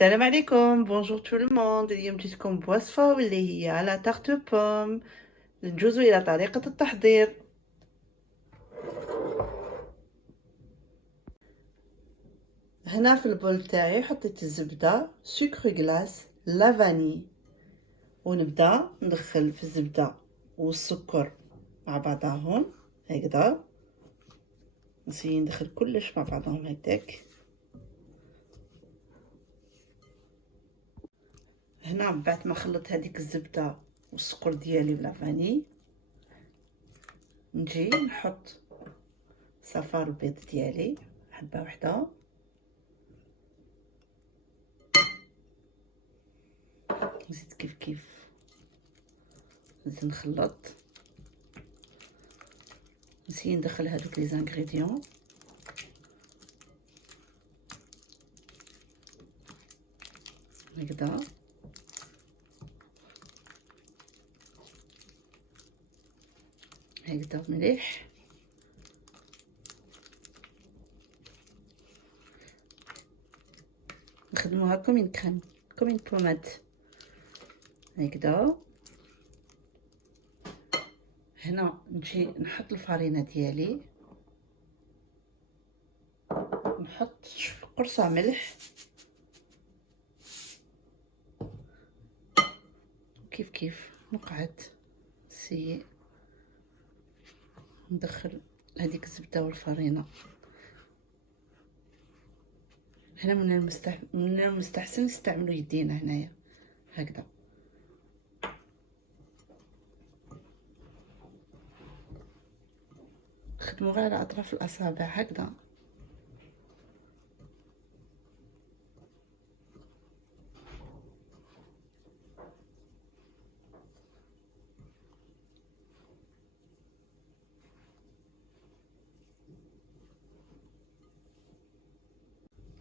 السلام عليكم. بونجور تو الموند. اليوم جيتكم بوصفة واللي هي على تارت بوم. ندوزو الى طريقة التحضير. هنا في البول تاعي حطيت الزبدة، سكر غلاس، لافاني، ونبدا ندخل في الزبدة والسكر مع بعضهم هكذا. نسيي ندخل كلش مع بعضهم هكداك. هنا بعد ما خلط هذيك الزبدة والسكر ديالي بلافاني، نجي نحط صفار البيض ديالي حبة وحدة، نزيد كيف نزيد نخلط. نسيي ندخل هذوك لي زانغريديون هكذا. هكذا مليح. نخدموها كومين كريم، كومين بوماد هكذا. هنا نجي نحط الفرينه ديالي، نحط قرصه ملح كيف نقعد سي ندخل هذيك الزبده والفرينه. هنا من المستحسن نستعملوا يدينا هنايا هكذا. نخدموا غير على اطراف الاصابع هكذا.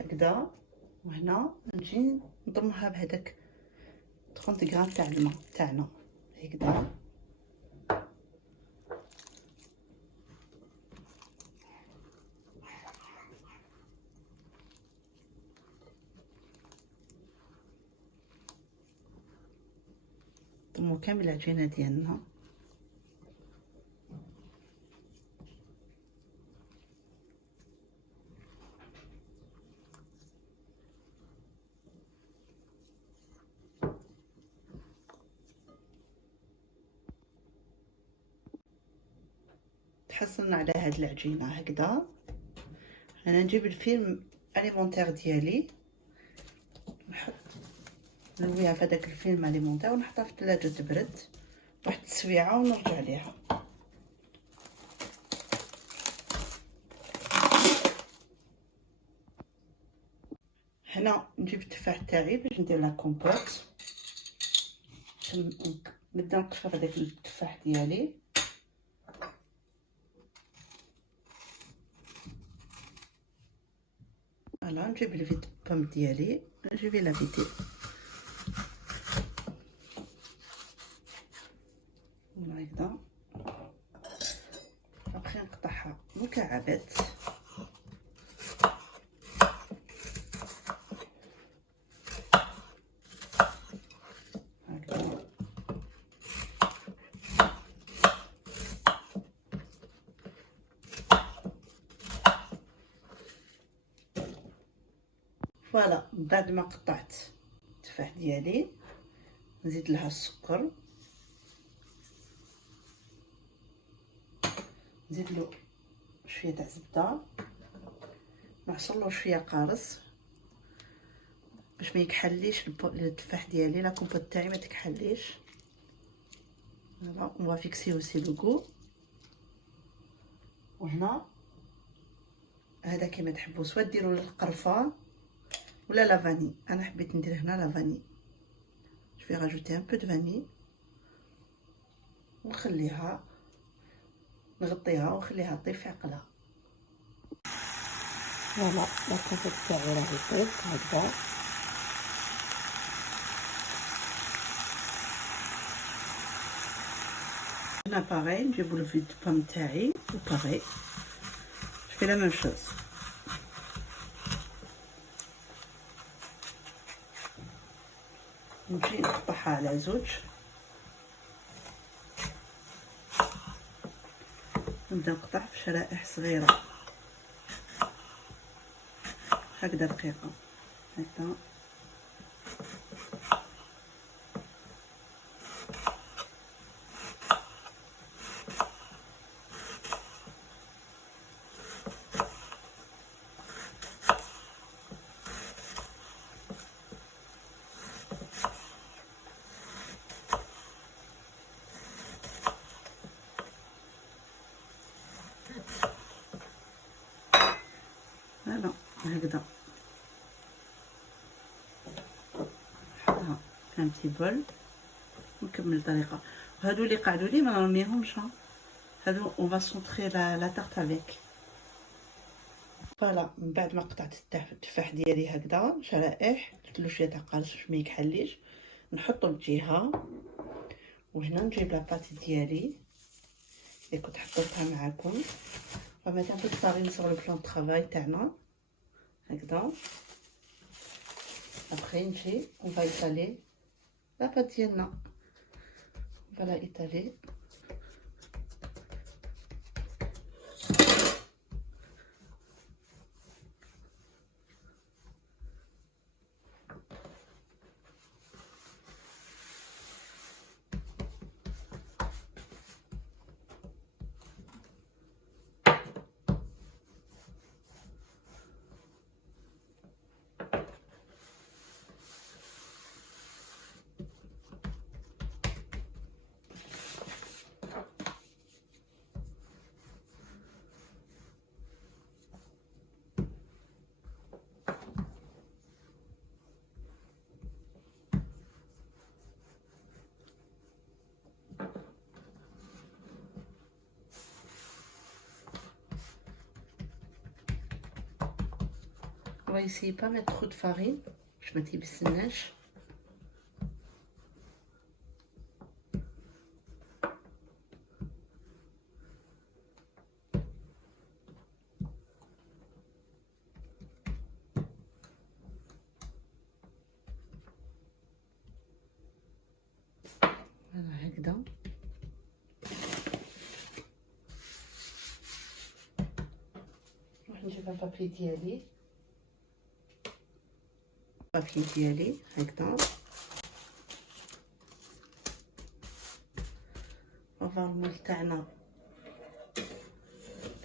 هكذا. وهنا نجي نضمها بهذاك 30 غرام تاع الماء تاعنا هكذا. نضمو كامل العجينه ديالنا. تحصلنا على هاد العجينه هكذا. انا نجيب الفيلم اليمونتير ديالي، نحط نلويها في هذاك الفيلم اليمونتير ونحطها في الثلاجه تبرد واحد السويعه ونرجع ليها. هنا نجيب التفاح تاعي باش ندير لا كومبوت. نبدا نقشر هذاك التفاح ديالي. فوالا نجيب الفيت بوم ديالي، نجيب لا فيتي هكذا. ابخي نقطعها مكعبات. هكذا فوالا. بعد ما قطعت التفاح ديالي نزيد لها السكر، نزيد له شويه تاع زبده، نعصر له شويه قارص باش ما يكحليش التفاح ديالي، لا كومبوت تاعي ما تكحليش. فوالا اون فيكسي اوسي لو غو. وهنا هذا كيما تحبوا، سواء ديروا القرفه ولا لا فاني. انا حبيت ندير هنا لا فاني. جو في راجوتي ان بو دو فاني ونخليها، نغطيها ونخليها تطيب في عقلها. فوالا لا كومبوت تاعي راهي طيب هكذا. هنا باغي نجيبو لو فيت بوم تاعي وباغي في لا ميم شوز. نجي نقطعها على زوج، نبدا نقطع في شرائح صغيره هكذا رقيقه هكذا. فوالا هكذا نحطها في ان بتي بول ونكمل الطريقه. وهادو اللي قعدوا لي ما نرميهمش، هادو اون فا سونطري لا تارت افيك. فوالا من بعد ما قطعت التفاح ديالي هكذا شرائح، درتلو شويه تاع قرص باش ما يكحليش، نحطو بجهه. وهنا نجيب لاباطي ديالي اللي كنت حطيتها معاكم. فمثلا كنت فارين سور لو بلان طرافاي تاعنا هكذا. ابخي نجي اون فا ايطالي لاباط ديالنا، فوالا ايطالي. On va essayer pas mettre trop de farine باش ما تيبسناش. فوالا هكذا. نروح نجيب البابي ديالي، البابي ديالي هكذا. وفار المول تاعنا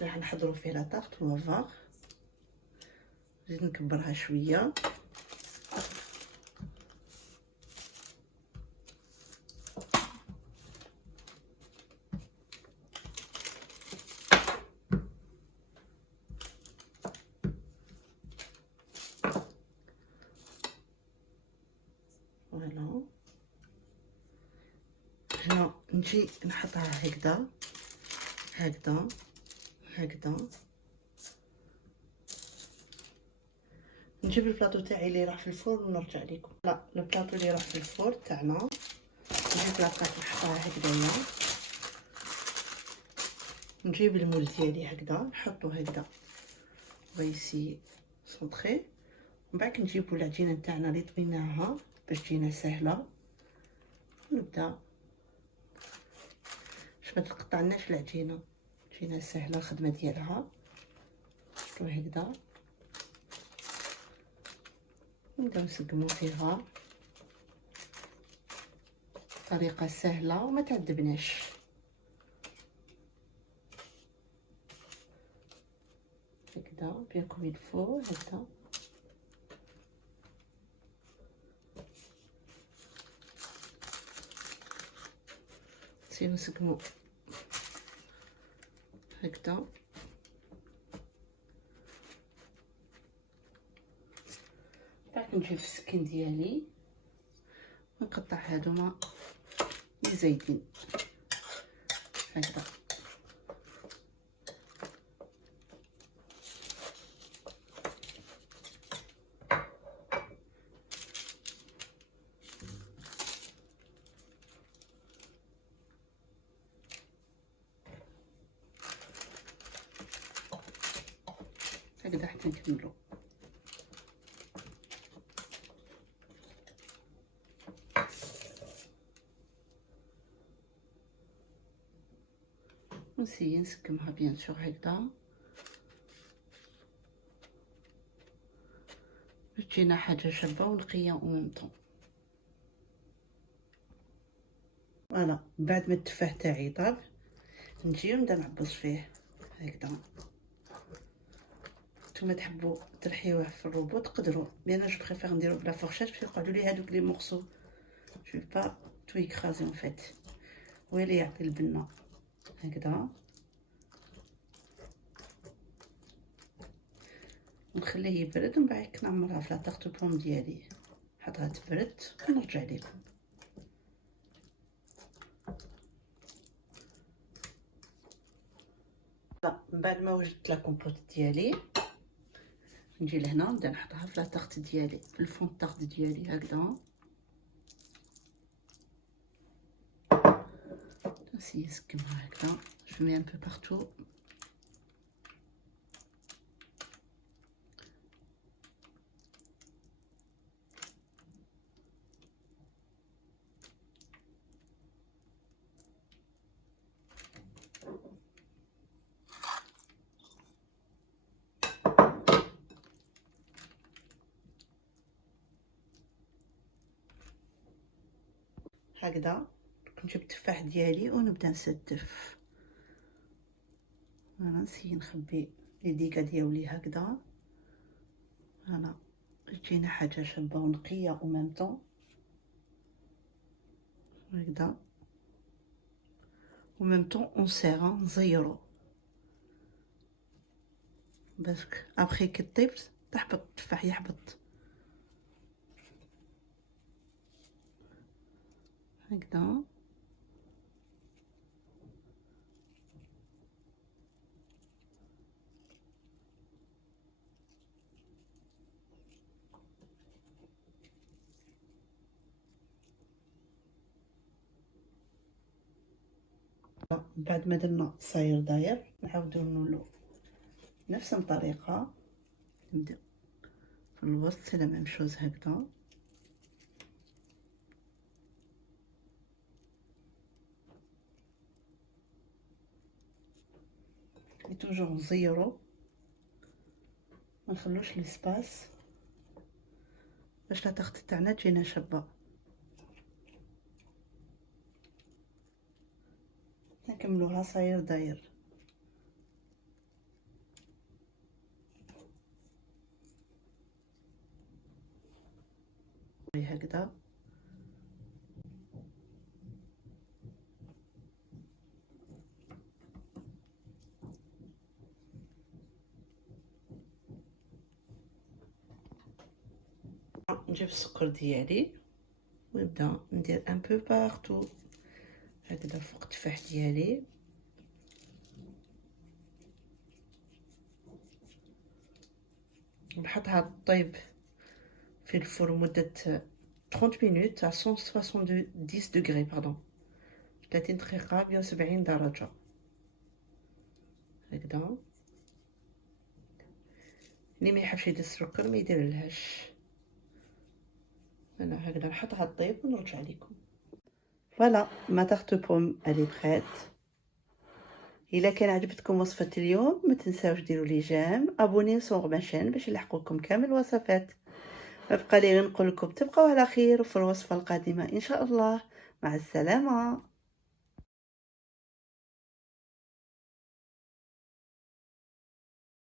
راح نحضروا فيه لا طارت وفار. نزيد نكبرها شويه. فوالا هنا نجي نحطها هكذا هكذا هكذا. نجيب البلاطو تاعي اللي راح في الفرن ونرجع لكم. لا البلاطو اللي راح في الفرن تاعنا نجيب لاطاط نحطها هكذايا. نجيب المول ديالي هكذا نحطو هكذا ويسي سونطري. من بعد نجيبو العجينه تاعنا اللي طويناها باش تجينا سهله. نبدا باش ما تقطعناش العجينه تجينا سهله الخدمه ديالها. نحطو هكذا نبداو نسقمو فيها طريقه سهله وما تعذبناش. هكذا بيان كوم يلفو هكذا. نسيو نسقمو هكذا. بعد نجيب السكين ديالي ونقطع هادوما اللي زايدين هكذا. هكذا حتى نكملو. ونسيي نسكمها بيان سور هكذا باش تجينا حاجه شابه ونقيه او ميم طون. فوالا بعد ما التفاح تاعي طاب نجي ونبدا نعبص فيه هكذا. نتوما تحبوا ترحيوه في الروبو تقدروا، مي انا جو بريفير نديرو بلا فورشات باش يقعدوا لي هادوك لي مورسو جو با تو يكرازي اون فيت. هو اللي يعطي البنه هكذا. ونخليه يبرد ومن بعد نعمرها في لاطارت بوم ديالي، نحطها تبرد ونرجع لكم. من بعد ما وجدت لا كومبوت ديالي نجي لهنا نبدا نحطها في لاطارت ديالي، في الفون طارت ديالي هكذا. نسيي نسكمها هكذا، جو مي ان بو بارتو. هكذا نجيب التفاح ديالي ونبدا نستف. انا نسيي نخبي لي ديكا ديالي هكذا. هنا تجينا حاجه شابه ونقيه او ميم طون هكذا، و ميم طون اون سيغ نزيرو باش ابخي كي طيب تحبط التفاح يحبط هكذا. بعد ما درنا صاير داير نعاودو نولو نفس الطريقه، نبدا في الوسط سي لا ميم شوز هكذا. اي توجور نزيرو ما نخلوش ليسباس باش لا تخت تاعنا تجينا شابه. نكملوها صاير داير. هكذا نجيب السكر ديالي ونبدا ندير ان بو بارتو هكذا فوق التفاح ديالي. نحطها طيب في الفرن مدة 30 مينوت à 170 دوغري باردون 30 دقيقة 170 درجة هكذا. اللي ما يحبش يدير السكر ما يديرلهاش. انا هكذا نحطها طيب ونرجع لكم. فوالا ما تارت بوم الي بريت. الا كان عجبتكم وصفه اليوم ما تنساوش ديروا لي جيم، ابونيو سور ما شين باش يلحقوكم كامل الوصفات. ما بقى لي غير نقول لكم تبقوا على خير وفي الوصفه القادمه ان شاء الله. مع السلامه.